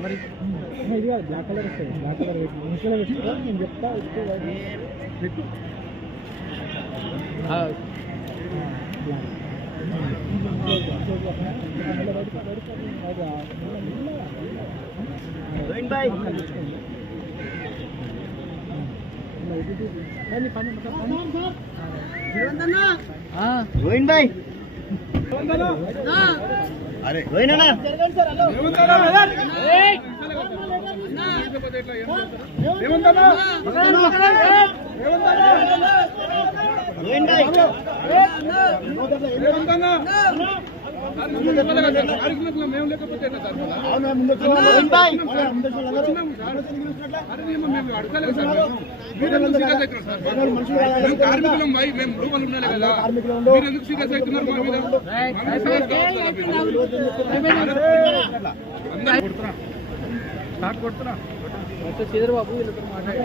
మరి ఇది black colour వస్తుంది, బ్లాక్ కలర్ ఇంట్లో వేసుకో, నేను చెప్తా పెట్టు. గోవింద్ భాయ్ అరే గోవింద్ అన్న శ్రీధర్ బాబు వీళ్ళతో మాట్లాడి